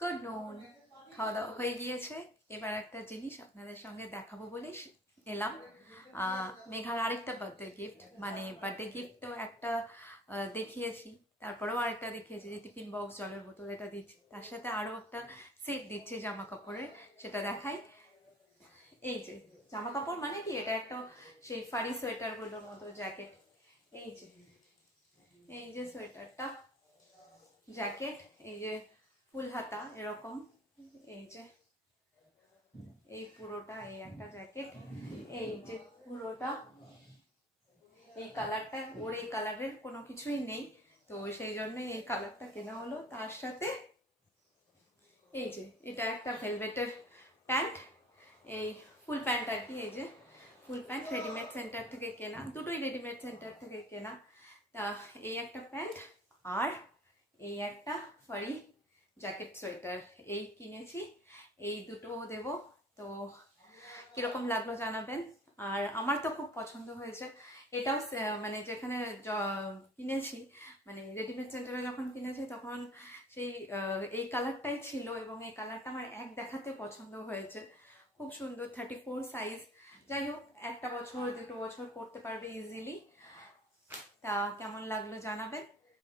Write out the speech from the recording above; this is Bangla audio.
গুড নুন। খাওয়া দাওয়া হয়ে গিয়েছে। এবার একটা জিনিস আপনাদের সঙ্গে দেখাবো বলেই এলাম। মেঘার আরেকটা বার্থডে গিফট, মানে বার্থডে গিফটও একটা দেখিয়েছি, তারপরেও আরেকটা দেখিয়েছি যে টিফিন বক্স, জলের বোতল, এটা দিচ্ছি, তার সাথে আরও একটা সেট দিচ্ছে জামা কাপড়ের, সেটা দেখাই। এই যে জামা কাপড় মানে কি, এটা একটা সেই ফারি সোয়েটারগুলোর মতো জ্যাকেট। এই যে সোয়েটারটা, জ্যাকেট, এই যে ফুল হাতা এরকম, এই যে এই পুরোটা, এই একটা জ্যাকেট, এই যে পুরোটা, এই কালারটা, ওর এই কালারের কোনো কিছুই নেই, তো সেই জন্য এই কালারটা কেনা হলো। তার সাথে এই যে এটা একটা ভেলভেটের প্যান্ট, এই ফুল প্যান্ট আর কি, এই যে ফুল প্যান্ট রেডিমেড সেন্টার থেকে কেনা, দুটোই রেডিমেড সেন্টার থেকে কেনা। তা এই একটা প্যান্ট আর এই একটা ফারি জ্যাকেট সোয়েটার এই কিনেছি, এই দুটো দেব। তো কিরকম লাগলো জানাবেন। আর আমার তো খুব পছন্দ হয়েছে। এটাও মানে যেখানে কিনেছি, মানে রেডিমেড সেন্টারে যখন কিনেছি তখন সেই এই কালারটাই ছিল, এবং এই কালারটা আমার এক দেখাতে পছন্দ হয়েছে। খুব সুন্দর, 34 সাইজ। যাই হোক, একটা বছর দুটো বছর পরতে পারবে ইজিলি। তা কেমন লাগলো জানাবেন।